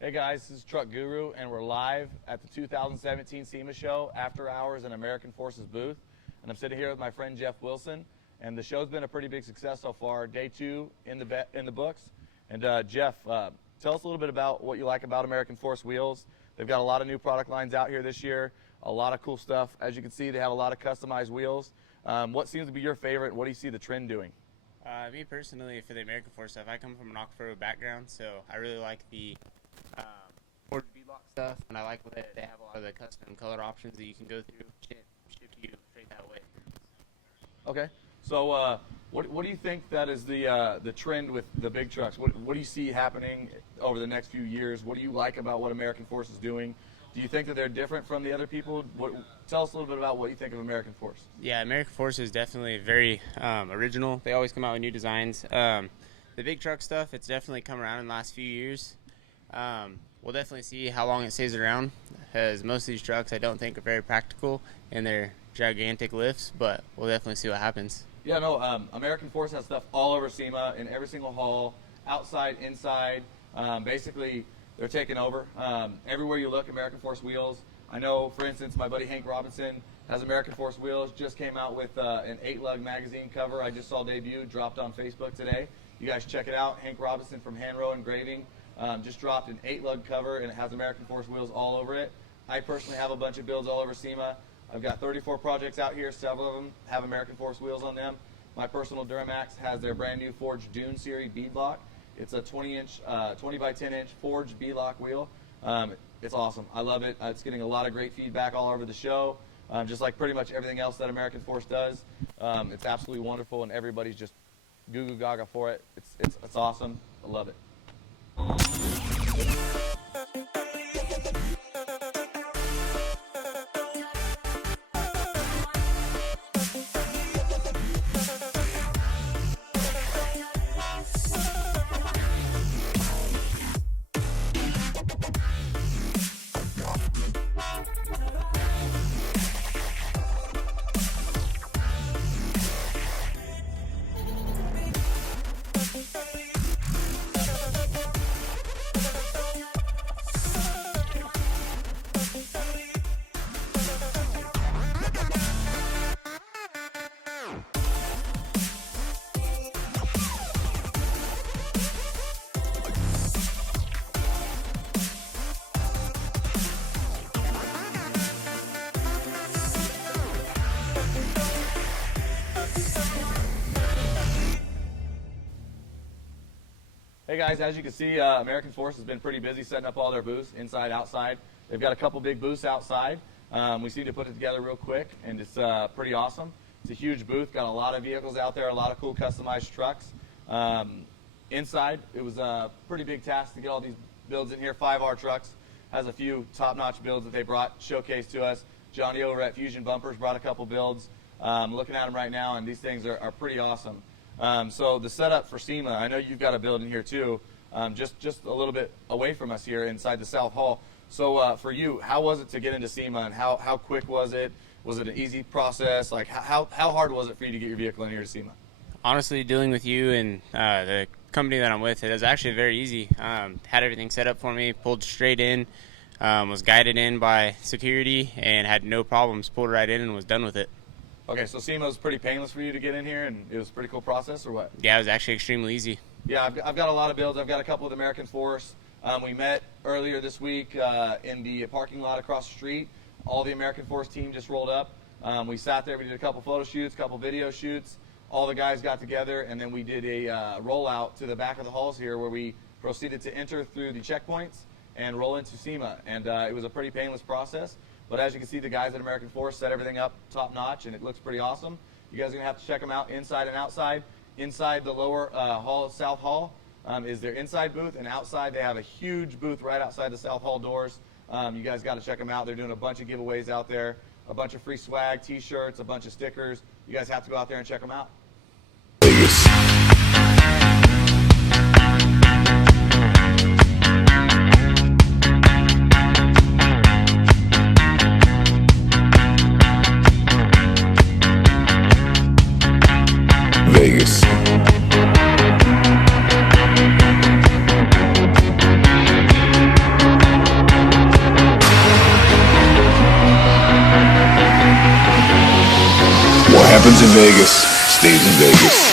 Hey guys, this is Truck Guru, and we're live at the 2017 SEMA show, after hours in American Forces booth. And I'm sitting here with my friend Jeff Wilson, and the show's been a pretty big success so far. Day 2 in the books. And Jeff, tell us a little bit about what you like about American Force wheels. They've got a lot of new product lines out here this year, a lot of cool stuff. As you can see, they have a lot of customized wheels. What seems to be your favorite? What do you see the trend doing? Me personally, for the American Force stuff, I come from an off-road background, so I really like the Ford V-Lock stuff, and I like that they have a lot of the custom color options that you can go through, ship you straight that way. Okay, so what do you think that is the trend with the big trucks? What do you see happening over the next few years? What do you like about what American Force is doing? Do you think that they're different from the other people? Tell us a little bit about what you think of American Force. Yeah, American Force is definitely very original. They always come out with new designs. The big truck stuff, it's definitely come around in the last few years. We'll definitely see how long it stays around, because most of these trucks I don't think are very practical, and they're gigantic lifts, but we'll definitely see what happens. Yeah, no, American Force has stuff all over SEMA, in every single hall, outside, inside. Basically, they're taking over. Everywhere you look, American Force wheels. I know, for instance, my buddy Hank Robinson has American Force wheels, just came out with an 8-lug magazine cover I just saw debut, dropped on Facebook today. You guys check it out. Hank Robinson from Hanro Engraving just dropped an 8-lug cover, and it has American Force wheels all over it. I personally have a bunch of builds all over SEMA. I've got 34 projects out here. Several of them have American Force wheels on them. My personal Duramax has their brand new forged Dune Series beadlock. It's a 20 by 10 inch forged beadlock wheel. It's awesome. I love it. It's getting a lot of great feedback all over the show, just like pretty much everything else that American Force does. It's absolutely wonderful, and everybody's just goo goo gaga for it. It's awesome. I love it. Hey guys, as you can see, American Force has been pretty busy setting up all their booths, inside, outside. They've got a couple big booths outside. We seem to put it together real quick, and it's pretty awesome. It's a huge booth, got a lot of vehicles out there, a lot of cool customized trucks. Inside, it was a pretty big task to get all these builds in here. 5R Trucks has a few top-notch builds that they brought, showcased to us. Johnny over at Fusion Bumpers brought a couple builds. Looking at them right now, and these things are pretty awesome. So the setup for SEMA, I know you've got a build in here too, just a little bit away from us here inside the South Hall. So for you, how was it to get into SEMA, and how quick was it? Was it an easy process? Like how hard was it for you to get your vehicle in here to SEMA? Honestly, dealing with you and the company that I'm with, it was actually very easy. Had everything set up for me, pulled straight in, was guided in by security, and had no problems. Pulled right in and was done with it. Okay, so SEMA was pretty painless for you to get in here, and it was a pretty cool process, or what? Yeah, it was actually extremely easy. Yeah, I've got a lot of builds. I've got a couple with American Force. We met earlier this week in the parking lot across the street. All the American Force team just rolled up. We sat there. We did a couple photo shoots, a couple video shoots. All the guys got together, and then we did a rollout to the back of the halls here, where we proceeded to enter through the checkpoints and roll into SEMA. And it was a pretty painless process. But as you can see, the guys at American Force set everything up top notch, and it looks pretty awesome. You guys are going to have to check them out inside and outside. Inside the lower hall, South Hall, is their inside booth, and outside they have a huge booth right outside the South Hall doors. You guys got to check them out. They're doing a bunch of giveaways out there, a bunch of free swag, t-shirts, a bunch of stickers. You guys have to go out there and check them out. Vegas. Stays in Vegas. Stays in Vegas.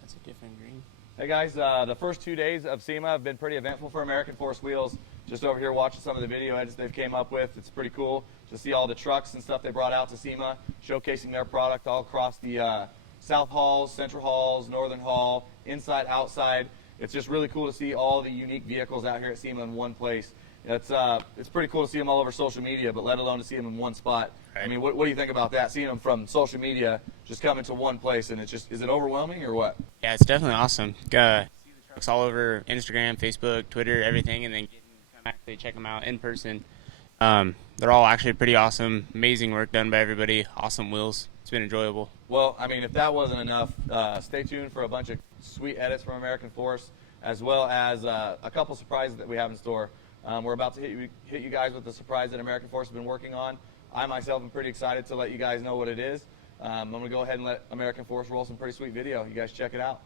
That's a different green. Hey guys, the first 2 days of SEMA have been pretty eventful for American Force Wheels. Just over here watching some of the video edits they've came up with. It's pretty cool to see all the trucks and stuff they brought out to SEMA, showcasing their product all across the South Halls, Central Halls, Northern Hall, inside, outside. It's just really cool to see all the unique vehicles out here at SEMA in one place. It's pretty cool to see them all over social media, but let alone to see them in one spot. Right. I mean, what do you think about that? Seeing them from social media just coming to one place, and is it overwhelming or what? Yeah, it's definitely awesome. See the trucks all over Instagram, Facebook, Twitter, everything, and then getting to come actually check them out in person. They're all actually pretty awesome. Amazing work done by everybody. Awesome wheels. It's been enjoyable. Well, I mean, if that wasn't enough, stay tuned for a bunch of sweet edits from American Force, as well as a couple surprises that we have in store. We're about to hit you guys with the surprise that American Force has been working on. I myself am pretty excited to let you guys know what it is. I'm going to go ahead and let American Force roll some pretty sweet video. You guys check it out.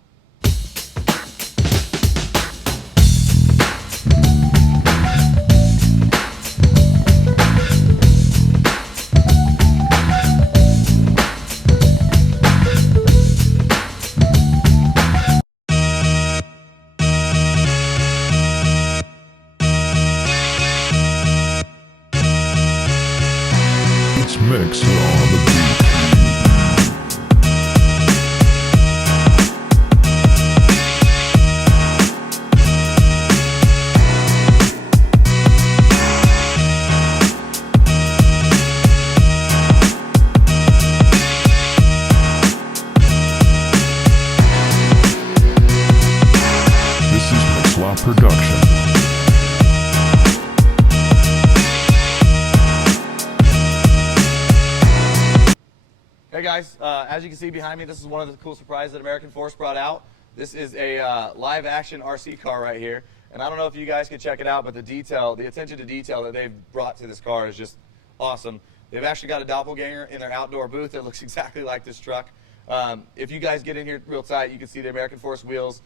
It's mixed on the beat. This is Mixlaw Production. Hey guys, as you can see behind me, this is one of the cool surprises that American Force brought out. This is a live action RC car right here. And I don't know if you guys can check it out, but the attention to detail that they've brought to this car is just awesome. They've actually got a doppelganger in their outdoor booth that looks exactly like this truck. If you guys get in here real tight, you can see the American Force wheels.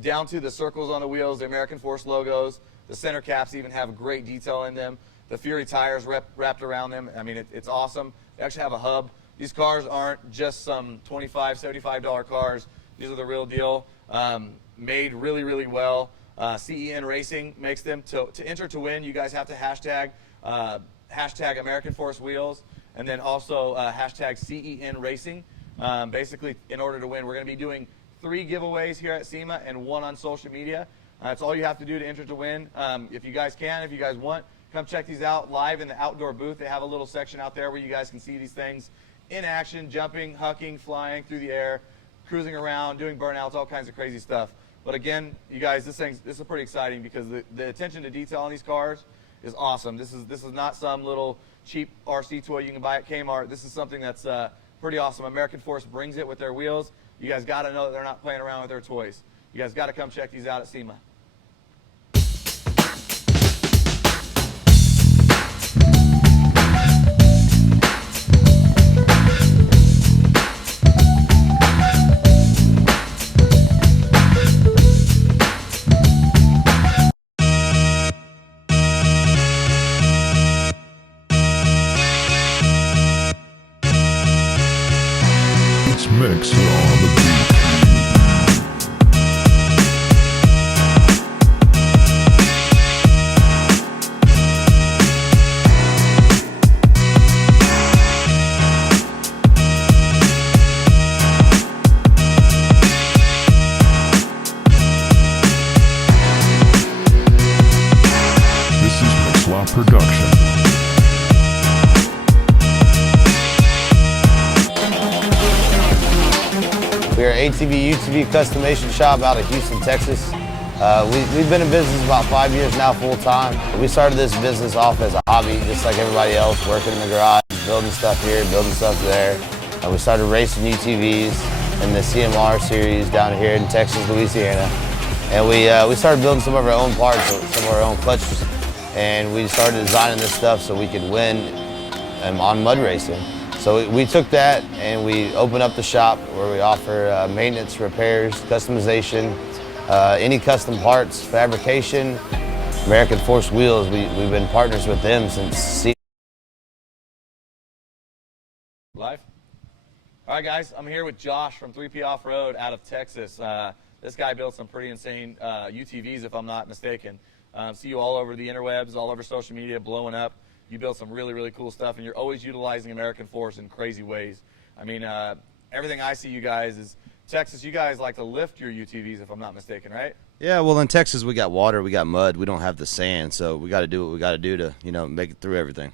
Down to the circles on the wheels, the American Force logos. The center caps even have great detail in them. The Fury tires wrapped around them. I mean, it's awesome. They actually have a hub. These cars aren't just some $25, $75 cars. These are the real deal. Made really, really well. CEN Racing makes them. To enter to win, you guys have to hashtag American Force Wheels, and then also hashtag CEN Racing. Basically, in order to win, we're going to be doing 3 giveaways here at SEMA and 1 on social media. That's all you have to do to enter to win. If you guys want, come check these out live in the outdoor booth. They have a little section out there where you guys can see these things in action, jumping, hucking, flying through the air, cruising around, doing burnouts, all kinds of crazy stuff. But again, you guys, this is pretty exciting because the attention to detail on these cars is awesome. This is not some little cheap RC toy you can buy at Kmart. This is something that's pretty awesome. American Force brings it with their wheels. You guys got to know that they're not playing around with their toys. You guys got to come check these out at SEMA. It's mixed on the beat. ATV UTV customization shop out of Houston, Texas. We've been in business about 5 years now, full time. We started this business off as a hobby, just like everybody else, working in the garage, building stuff here, building stuff there. We started racing UTVs in the CMR series down here in Texas, Louisiana. And we started building some of our own parts, some of our own clutches. And we started designing this stuff so we could win on mud racing. So we took that and we opened up the shop where we offer maintenance, repairs, customization, any custom parts, fabrication. American Force Wheels, we've been partners with them since. Live? All right, guys, I'm here with Josh from 3P Off-Road out of Texas. This guy built some pretty insane UTVs, if I'm not mistaken. See you all over the interwebs, all over social media, blowing up. You built some really, really cool stuff, and you're always utilizing American Force in crazy ways. I mean, everything I see you guys is Texas. You guys like to lift your UTVs, if I'm not mistaken, right? Yeah, well, in Texas we got water, we got mud, we don't have the sand, so we got to do what we got to do to, make it through everything.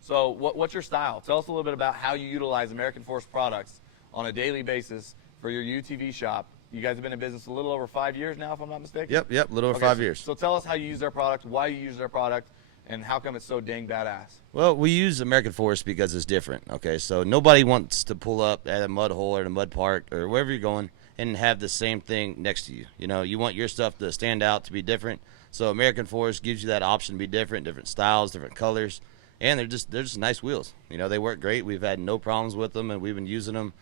So what's your style? Tell us a little bit about how you utilize American Force products on a daily basis for your UTV shop. You guys have been in business a little over 5 years now, if I'm not mistaken? Yep, a little over 5 years. So tell us how you use their product, why you use their product, and how come it's so dang badass? Well, we use American Force because it's different, okay? So nobody wants to pull up at a mud hole or a mud park or wherever you're going and have the same thing next to you. You want your stuff to stand out, to be different. So American Force gives you that option to be different styles, different colors, and they're just nice wheels. They work great. We've had no problems with them, and we've been using them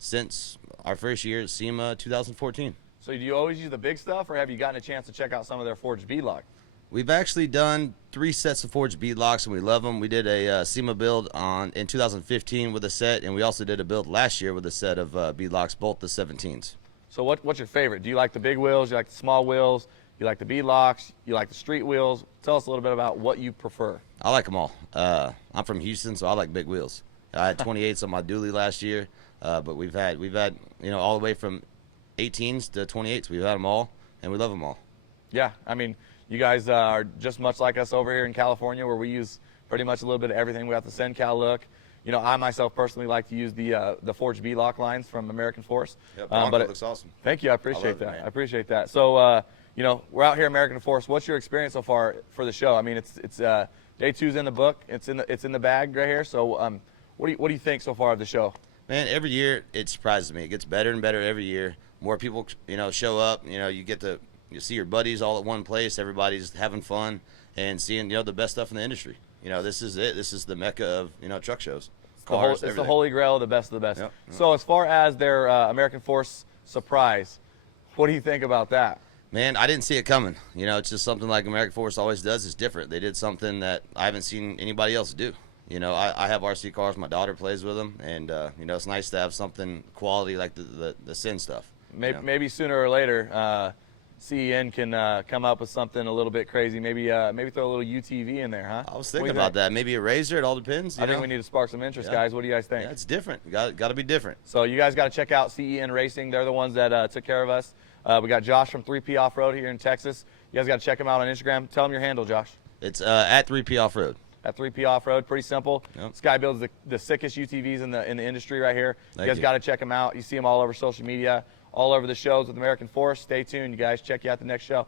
since our first year at SEMA 2014. So do you always use the big stuff, or have you gotten a chance to check out some of their forged beadlock? We've actually done 3 sets of forged beadlocks, and we love them. We did a SEMA build in 2015 with a set, and we also did a build last year with a set of beadlocks, both the 17s. So what's your favorite? Do you like the big wheels? You like the small wheels? You like the beadlocks? You like the street wheels? Tell us a little bit about what you prefer. I like them all. I'm from Houston, so I like big wheels. I had 28s on my dually last year, but we've had all the way from 18s to 28s. We've had them all, and we love them all. Yeah, I mean, you guys are just much like us over here in California, where we use pretty much a little bit of everything. We got the SenCal look. I myself personally like to use the forged beadlock lines from American Force. Yep, but it looks awesome. Thank you. I appreciate that. Man. I appreciate that. So, we're out here at American Force. What's your experience so far for the show? I mean, it's day 2's in the book. It's in the bag right here. So, what do you think so far of the show? Man, every year it surprises me. It gets better and better every year. More people, show up. You get to see your buddies all at one place. Everybody's having fun and seeing the best stuff in the industry. This is it. This is the mecca of truck shows. It's the holy grail of the best of the best. Yep. So as far as their American Force surprise, what do you think about that? Man, I didn't see it coming. It's just something like American Force always does. It's different. They did something that I haven't seen anybody else do. I have RC cars. My daughter plays with them, and it's nice to have something quality like the Sin stuff. Maybe sooner or later, CEN can come up with something a little bit crazy. Maybe throw a little UTV in there, huh? I was thinking about that. Maybe a Razor. It all depends. I think we need to spark some interest, guys. What do you guys think? Yeah, it's different. Got to be different. So you guys got to check out CEN Racing. They're the ones that took care of us. We got Josh from 3P Off-Road here in Texas. You guys got to check him out on Instagram. Tell him your handle, Josh. It's at 3P Off-Road. At 3P Off-Road, pretty simple. Yep. This guy builds the sickest UTVs in the industry right here. You guys you. got to check him out. You see him all over social media, all over the shows with American Force. Stay tuned, you guys. Check you out the next show.